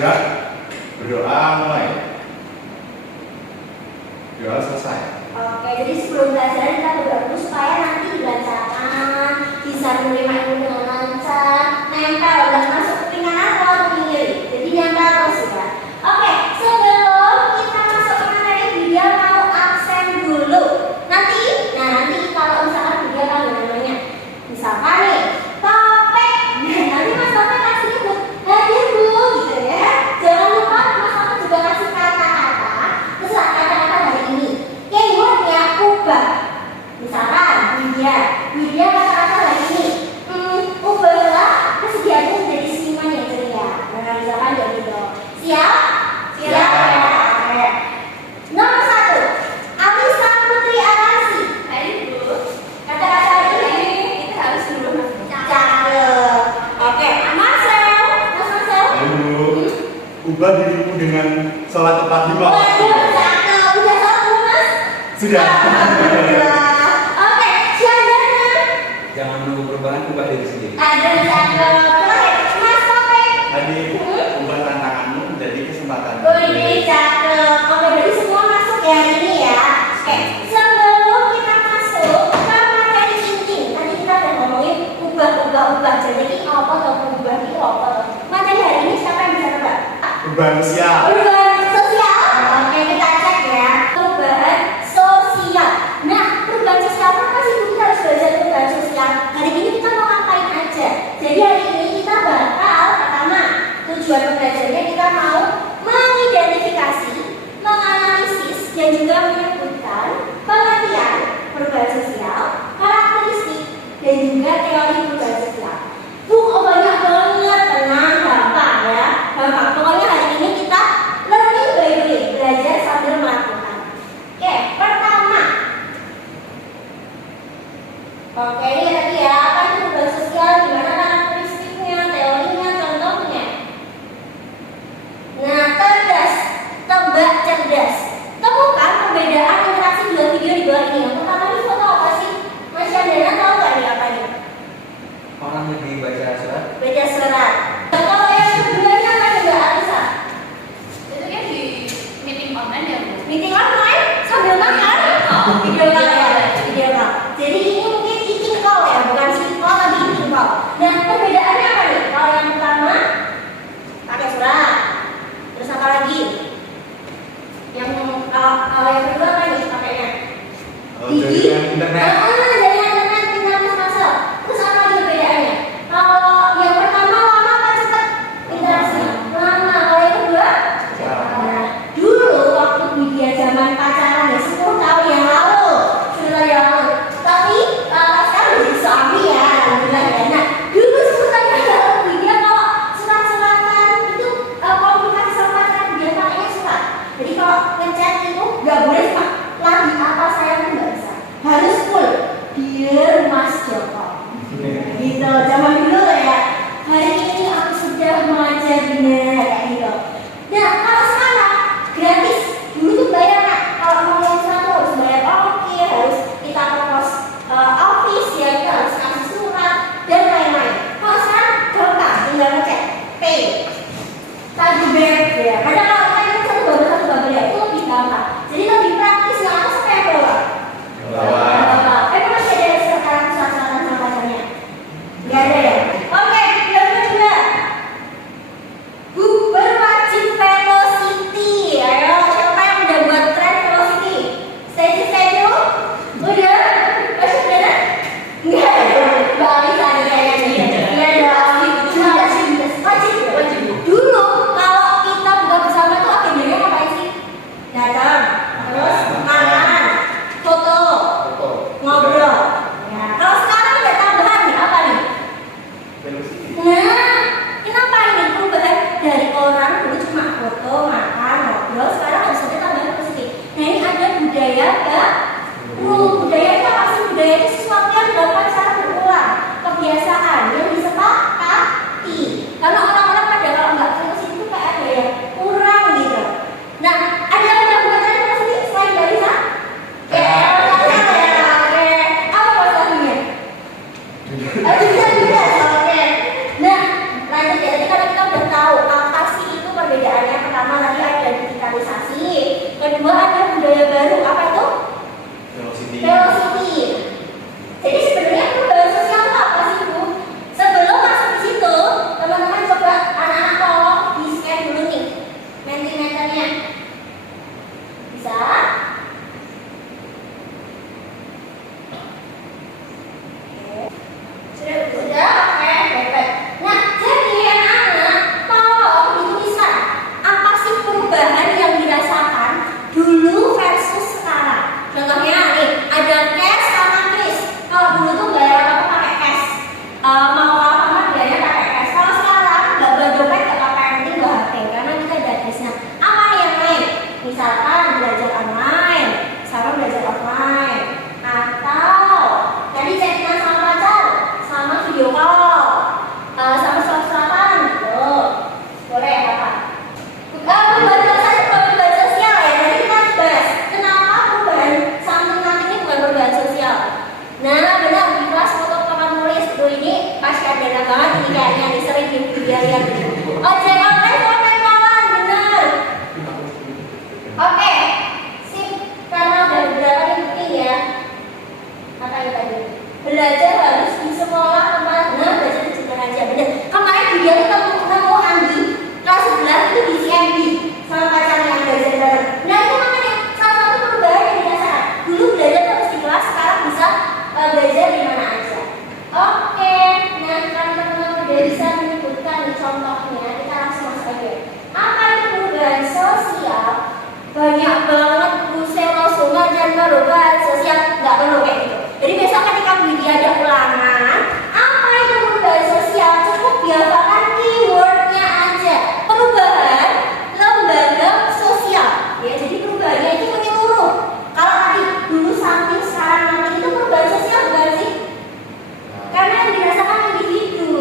Siap. Berdoa mulai. Doa selesai. Oke, jadi sebelum belajar kita berdoa dulu supaya nanti dibacakan bisa menerima ilmu dengan lancar, nempel dan masuk kuping kanan atau kuping kiri. Jadi nempel terus ya. Oke, sebelum kita masuk ke materi dia mau absen dulu. Nanti kalau misalkan dia kan namanya, misalkan nih topik, nanti Mas Topik kasih nyebut hadir Bu gitu ya. Jangan lupa Mas Topik juga kasih kata-kata, terus kata-kata hari ini. Keywordnya ubah. Misalkan Widya kata-kata hari ini, ubahlah kesediaanmu menjadi seniman yang ceria. Nah, misalkan kayak gitu. Siap? Siap. Oke. Nomor 1, Alisa Putri Aransi. Hai Bu. Kata-kata hari ini Kita harus dulu cakep. Oke, Marcel. Mas Marcel. Ayo, ubah dirimu dengan sholat tepat 5 waktu. Waduh, cakep. Udah sholat belum, Mas? Sudah. Alhamdulillah. Oke, Syandana. Jangan menunggu perubahan, ubah diri sendiri. Ada cakep. Mas Topik. Hadir, ubah tantanganmu menjadi kesempatan. Wih, cakep. Oke, berarti semua masuk ya hari ini ya. Oke, sebelum kita masuk ke materi inti, tadi kita udah ngomongin ubah. Jadi apa atau ubah itu apa? Materi hari ini siapa yang bisa tebak? Perubahan sosial. Perubahan sosial. Oke, kita cek ya. Perubahan sosial. Nah, perubahan sosial apa sih? Kita harus belajar perubahan sosial. Hari ini kita mau ngapain aja? Jadi hari ini kita bakal pertama tujuan pembelajarannya kita mau mengidentifikasi, menganalisis dan juga menyebutkan pengertian perubahan sosial, karakteristik dan juga teori perubahan sosial. Banyak banget, tenang, gampang ya, gampang. Pokoknya hari ini kita learning by doing, belajar sambil melakukan. Oke, pertama. Oke, ini tadi ya, apa itu perubahan sosial, gimana karakteristiknya, teorinya, contohnya. Nah, cerdas, tebak cerdas. Temukan perbedaan interaksi dua video di bawah ini. Yang pertama ini foto apa sih? Mas Chandana tahu nggak ini apa nih? Orang lebih baca surat. Beda surat. Dan kalau yang keduanya apa coba Alisa? Itu kan di meeting online ya Bu. Meeting online sambil makan? Video call ya, video call. Jadi ini mungkin eating call ya, bukan sleep call tapi eating call. Nah, perbedaannya apa nih? Kalau yang pertama pakai surat. Terus apa lagi? Yang kalau yang kedua apa nih pakainya? Jaringan internet. Jaringan internet tinggal masuk. Terus apa lagi perbedaannya? Kalau yang pertama lama apa cepat interaksinya? Lama. Kalau yang kedua? Nah, dulu waktu dia zaman pacaran ya 10 tahun yang lalu, 10 tahun yang lalu. Tapi sekarang udah jadi suami ya, alhamdulillah ya. Nah, dulu 10 tahun yang lalu dia kalau surat-suratan itu komunikasi sama pacar dia pakainya surat. Jadi kalau ngechat itu nggak boleh cuma lagi apa sayang nggak bisa, harus full. bisa menyebutkan contohnya, kita langsung masuk aja. Apa itu perubahan sosial? Banyak banget Bu Selo Sungai dan perubahan sosial, nggak perlu kayak gitu. Jadi besok ketika video ada ulangan, apa itu perubahan sosial? Cukup dihafalkan keywordnya aja. Perubahan lembaga sosial. Ya, jadi perubahannya itu menyeluruh. Kalau tadi dulu samping sekarang nanti itu perubahan sosial bukan sih? Karena yang dirasakan individu,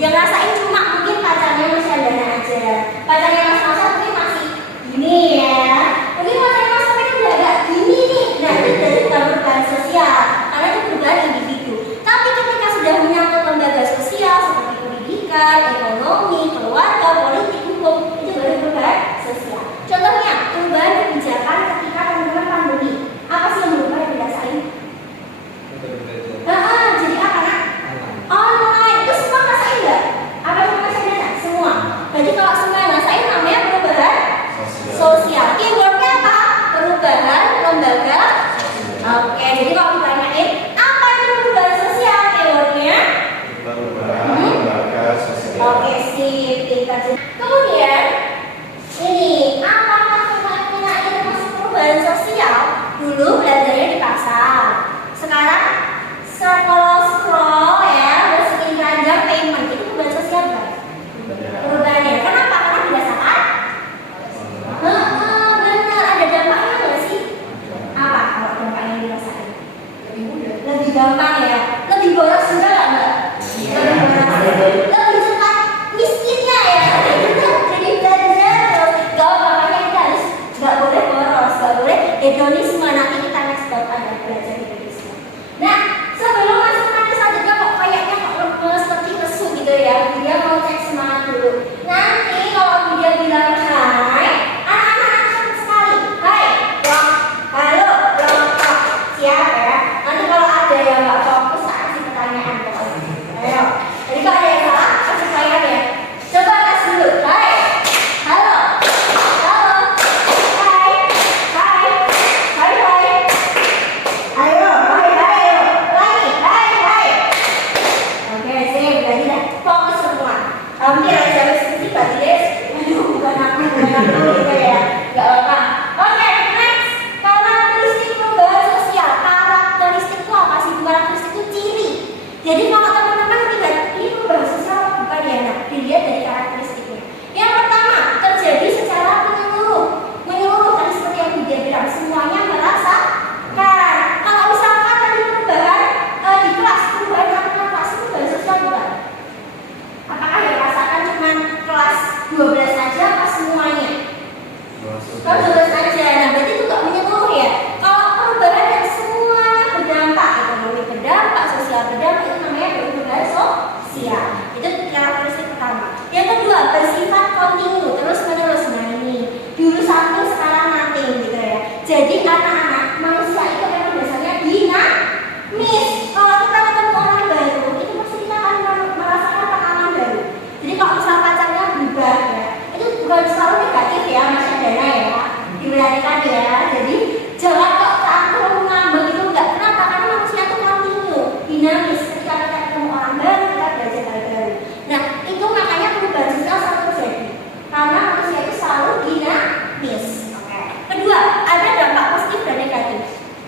yang rasain cuma mungkin pacarnya Mas Andana aja, pacarnya Mas Masa mungkin masih gini ya, mungkin pacarnya Mas Masa itu udah agak gini nih. Nah itu dari perubahan sosial, karena itu perubahan individu. Tapi ketika sudah menyangkut lembaga sosial seperti pendidikan, ekonomi, keluarga, politik, hukum, itu baru perubahan sosial. Contohnya perubahan kebijakan ketika teman-teman pandemi, apa sih yang berubah yang dirasain? Jadi apa nak? Online itu semua ngerasain nggak? Apa yang ngerasain? Semua. Jadi kalau semua yang ngerasain namanya perubahan sosial. Keywordnya apa? Perubahan lembaga. Oke, jadi kalau ditanyain apa itu perubahan sosial, keywordnya Perubahan lembaga sosial. oke, sip, pintar. Kemudian ini apakah fenomena ini termasuk perubahan sosial? Dulu belajarnya di pasar. Sekarang scroll ya, bersihin keranjang payment itu perubahan sosial kan? Perubahannya, kenapa? Karena dirasakan. Benar, ada dampaknya nggak sih? Apa kalau dampaknya yang dirasakan? Lebih gampang ya, lebih boros juga nggak mbak? Lebih cepat miskinnya ya. Jadi belajar terus, nggak apa-apa kita harus nggak boleh boros, nggak boleh hedonisme. Nanti kita next stop ada belajar hedonisme. Nah, sebelum masuk nanti selanjutnya kok kayaknya kok lemes seperti lesu gitu ya. Dia mau cek semangat dulu. Nanti kalau dia bilang hai, anak-anak langsung sekali. Hai, blok, halo, blok, blok. Siap ya. Nanti kalau ada yang nggak fokus, tak kasih pertanyaan pokoknya. Ayo. Jadi kalau ada yang salah, kasih saya ya. Coba tes dulu. Hai, halo, halo, hai, hai, hai, hai. Ayo, hai, hai, lagi, hai, hai. Oke, sip, jadi dah fokus semua. Hampir aja mesti tadi deh. Aduh, bukan aku gitu ya. Gak apa-apa. Oke, next. Karakteristik perubahan sosial. Karakteristik itu apa sih? Karakteristik itu ciri. Jadi kalau teman-teman lihat ini perubahan sosial apa bukan ya? Nah, dilihat dari karakteristiknya. Yang pertama, terjadi secara menyeluruh. Menyeluruh tadi seperti yang dia bilang, semuanya merasakan. Kalau misalkan tadi perubahan di kelas, perubahan aturan kelas itu perubahan sosial bukan? Apakah yang rasakan cuma kelas 12 saja atau semuanya? Kalau 12 saja, nah berarti itu nggak menyeluruh ya. Kalau perubahan yang semuanya berdampak, ekonomi berdampak, sosial berdampak, itu namanya perubahan sosial. Itu karakteristik pertama. Yang kedua, bersifat kontinu, terus menerus. Nah ini dulu satu, sekarang nothing gitu ya. Jadi anak-anak manusia itu memang biasanya dinamis. Kalau kita ketemu orang baru, itu pasti kita akan merasakan pengalaman baru. Jadi kalau misal pacarnya berubah ya, itu bukan selalu negatif ya Mas Andana ya. Diperhatikan ya. Jadi jangan kok tanggung ngambek itu enggak. Kenapa? Karena manusia itu kontinu, dinamis. Ketika kita ketemu orang baru, kita belajar hal baru. Nah itu makanya perubahan sosial selalu terjadi. Karena manusia itu selalu dinamis. Oke. Kedua, ada dampak positif dan negatif.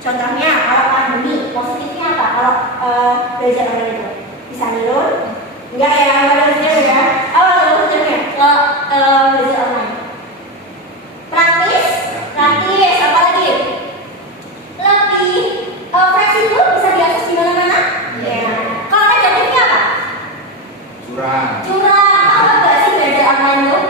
Contohnya kalau pandemi, positifnya apa? Kalau belajar online itu bisa nilur? Enggak ya, belajar ya. Oh, positifnya kalau belajar online. Praktis, apa lagi? Lebih fleksibel, bisa diakses di mana-mana. Ya. Kalau negatifnya apa? Curang. Paham nggak sih belajar online tuh?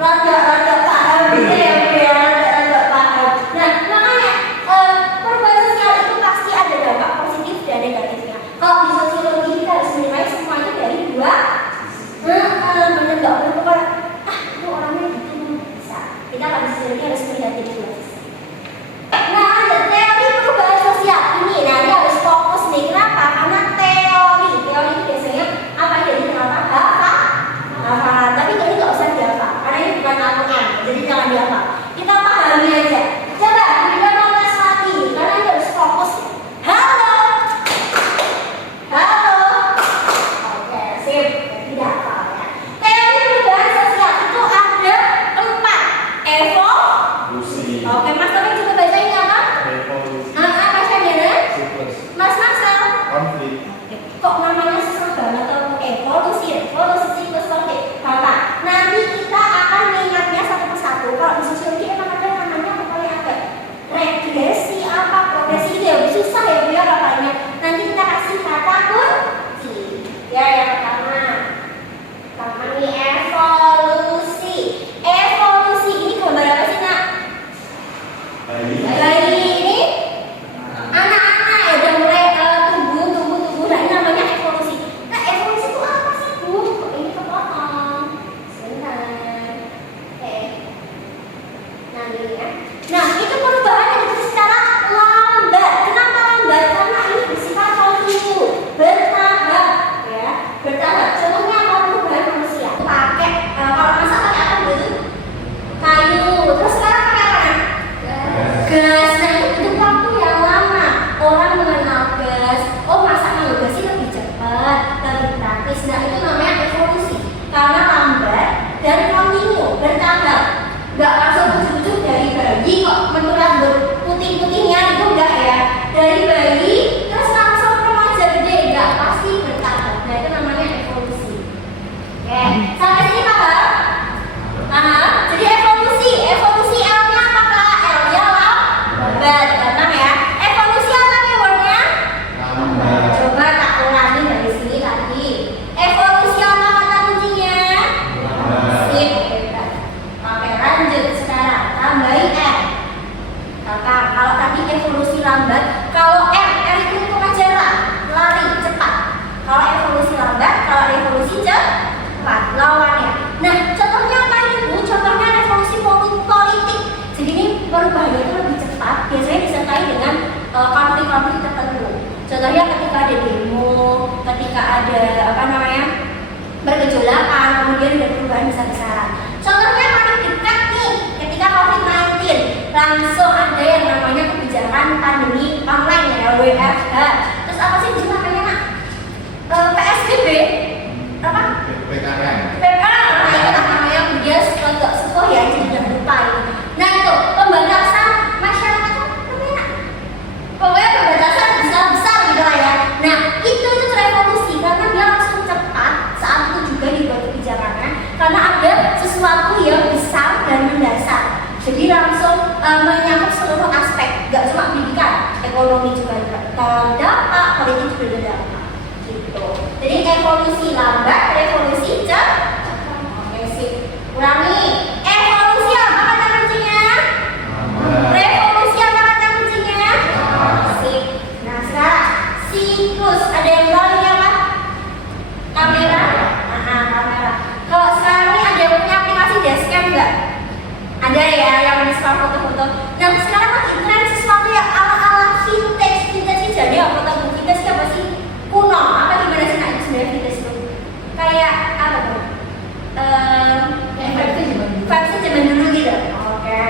Rada paham gitu ya, rada paham. Nah, makanya perubahan sosial itu pasti ada dampak positif dan negatifnya. Kalau di sosiologi kita harus menilai semuanya dari dua Kok namanya susah banget atau evolusi siklus konflik. Bapak, nanti kita akan mengingatnya satu persatu. Kalau di sosiologi emang ada namanya pokoknya apa? Regresi apa progresi itu ya susah ya Bu ya bapaknya. Nanti kita kasih kata kunci. Ya yang pertama nih evolusi. Evolusi ini gambar apa sih nak? Bayi ini anak-anak ya udah mulai tumbuh. Nah ini namanya evolusi. Nah evolusi itu apa sih Bu? Kok ini kepotong? Sebentar. Oke. Nah ini ya. Nah itu perubahan yang terjadi secara lambat. Kenapa lambat? Karena ini bersifat kontinu, bertahap, ya, bertahap. Contohnya apa perubahan manusia? Pakai kalau masak pakai apa dulu? Kayu. Terus sekarang pakai apa? Gas. Nah itu butuh waktu yang lama. Orang mengenal gas. Oh masak pakai gas sih lebih cepat, lebih praktis. Nah itu namanya evolusi. Karena lambat dan kontinu, bertahap. Gak langsung ujuk-ujuk dari bayi kok menular berputih-putihnya itu enggak ya. Dari bayi terus langsung remaja gede, enggak, pasti bertahap. Nah itu namanya evolusi. Oke, sampai sini paham? Paham? Jadi evolusi L-nya apakah? L-nya lambat, gampang ya. Evolusi apa keywordnya? Lambat. Coba tak ulangi dari sini lagi. Evolusi apa kata kuncinya? Sip, hebat. Oke, lanjut sekarang. Tambahin R. Kakak, kalau tadi evolusi lambat, kalau R itu kejar lari cepat. Kalau evolusi lambat, kalau evolusi cepat, lawannya. Nah, contohnya apa ini Bu? Contohnya revolusi politik. Jadi ini perubahannya itu lebih cepat. Biasanya disertai dengan konflik-konflik tertentu. Contohnya ketika ada demo, ketika ada bergejolakan, kemudian ada perubahan besar-besaran. Contohnya paling dekat nih, ketika COVID-19 langsung ada yang namanya kebijakan pandemi online ya, WFH. Terus apa sih di namanya nak? PSBB apa? PKM. PKM. Nah itu namanya dia agak sepuh ya, jadi udah lupa itu. Nah itu pembatasan masyarakat namanya nak? Pokoknya pembatasan besar-besar gitu lah ya. Nah itu revolusi karena dia langsung cepat saat itu juga dibuat kebijakannya karena ada sesuatu yang besar dan mendasar. Jadi langsung menyangkut seluruh aspek, gak cuma pendidikan, ekonomi juga terdampak, politik juga terdampak. Gitu. Jadi evolusi lambat, revolusi cepat. Oke sip. Ulangi. Evolusi apa kata kuncinya? Revolusi apa kata kuncinya? Sip. Nah sekarang siklus. Ada yang tahu ini apa? Kamera. Kamera. Kalau sekarang ini ada yang punya aplikasi dashcam nggak? Ada ya yang men-store foto-foto. Nah sekarang lagi tren sesuatu yang ala-ala vintage. Vintage itu jadi apa? Foto vintage apa sih? Kuno. Apa gimana sih nak itu sebenarnya vintage itu? Kayak apa tuh? Versi zaman dulu gitu. Oke.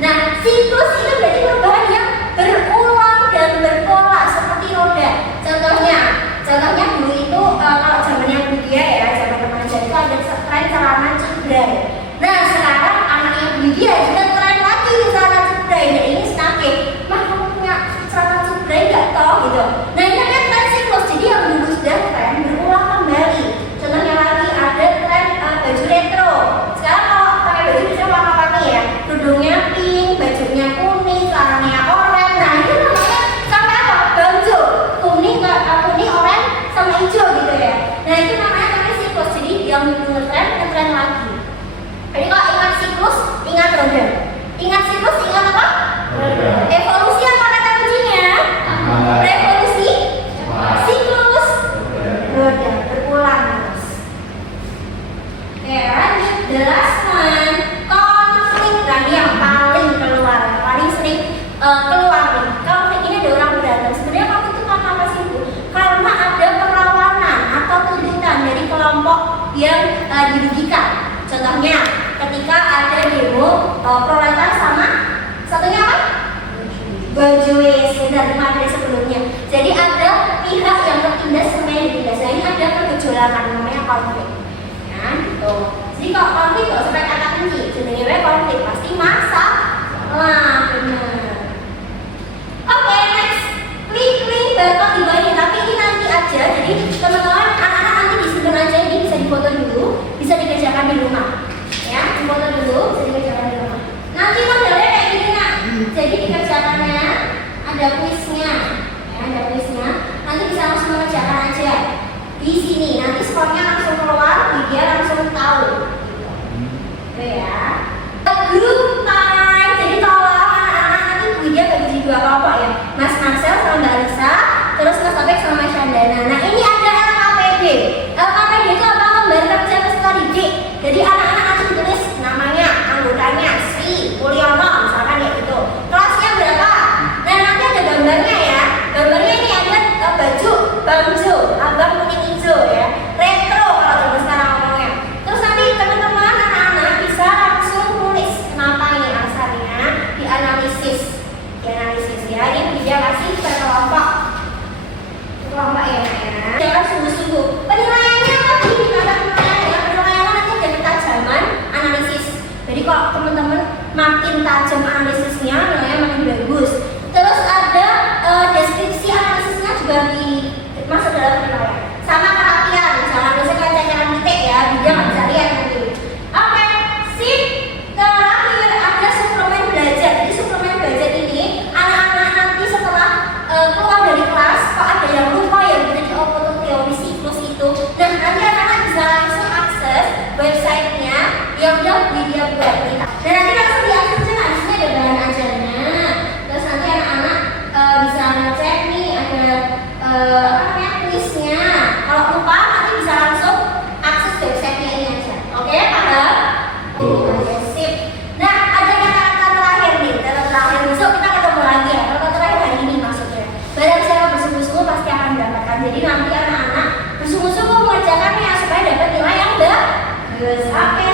Nah siklus itu berarti perubahan yang berulang dan berpola seperti roda. Contohnya dulu itu kalau zamannya Budia ya, zaman remaja itu ada tren celana cedrai. Nah sekarang anaknya Budia juga tren lagi di celana cedrai. Nah ini stake. Mah kamu punya celana cedrai nggak toh gitu? Nah ini kan tren siklus. Jadi yang dulu sudah tren berulang kembali. Contohnya lagi ada tren baju retro. Sekarang kalau pakai baju bisa warna-warni ya. Kerudungnya pink, bajunya kuning, celananya oranye. Nah itu namanya sampai apa? Baju kuning, oranye sama hijau gitu ya. Nah itu namanya siklus. Jadi yang dulu tren ngetren lagi. Jadi kalau ingat siklus, ingat roda. Ingat siklus, ingat apa? Roda. Evolusi apa kata kuncinya? Revolusi, siklus, roda, berulang terus. Oke, lanjut. The last one, konflik. Nah ini yang paling keluar, paling sering keluar nih. Konflik ini ada orang berantem. Sebenarnya konflik itu karena apa sih Bu? Karena ada perlawanan atau tuntutan dari kelompok yang dirugikan. Contohnya ketika ada demo proletar sama satunya apa? Bourgeois dari materi sebelumnya. Jadi ada pihak yang tertindas sama yang ditindas. Nah ini ada pergejolakan namanya konflik. Nah gitu. Jadi kalau konflik kalau sampai kata kunci, jenenge konflik pasti masalah. Benar. Oke, next. Klik batok di bawah ini, tapi ini nanti aja. Jadi biar langsung tahu gitu. Oke ya. Group time. Jadi tolong anak-anak nanti Bu Widya bagi jadi dua kelompok ya. Mas Marcel sama Mbak Alisa, terus Mas Topik sama Mas Chandana. Nah ini ada LKPD. LKPD itu apa? Lembar kerja peserta didik. Jadi anak-anak nanti ditulis namanya, anggotanya, Sri, Mulyono, misalkan ya gitu. Kelasnya berapa? Nah nanti ada gambarnya ya. Gambarnya ini ada baju bangjo, abang kuning hijau ya. Retro kalau zaman sekarang ngomongnya. Terus nanti teman-teman anak-anak bisa langsung tulis kenapa ini alasannya, dianalisis ya. Ini dia kasih per kelompok ya. Jangan sungguh-sungguh. Penilaiannya tadi kata penilaiannya nanti ada ketajaman analisis. Jadi kalau teman-teman makin tajam analisisnya, nilainya makin bagus. Terus ada deskripsi analisisnya juga masuk dalam penilaian. Sama kerapian, misalnya kayak cacaran titik ya, dia nggak bisa lihat nanti. Oke, sip. Terakhir ada suplemen belajar. Jadi suplemen belajar ini anak-anak nanti setelah keluar dari kelas, kok ada yang lupa ya, bisa dioper teori siklus itu. Nah nanti anak-anak bisa langsung akses websitenya yang udah Widya buat kita. Dan nanti langsung diakses aja, di sini ada bahan ajarnya. Terus nanti anak-anak bisa ngecek nih ada kuisnya. Kalau lupa nanti bisa langsung akses websitenya ini aja. Oke, paham? Oke, sip. Nah, ada kata-kata terakhir nih. Kata terakhir besok kita ketemu lagi ya. Kata terakhir hari ini maksudnya. Barang siapa bersungguh-sungguh pasti akan mendapatkan. Jadi nanti anak-anak bersungguh-sungguh mengerjakannya supaya dapat nilai yang bagus. Oke.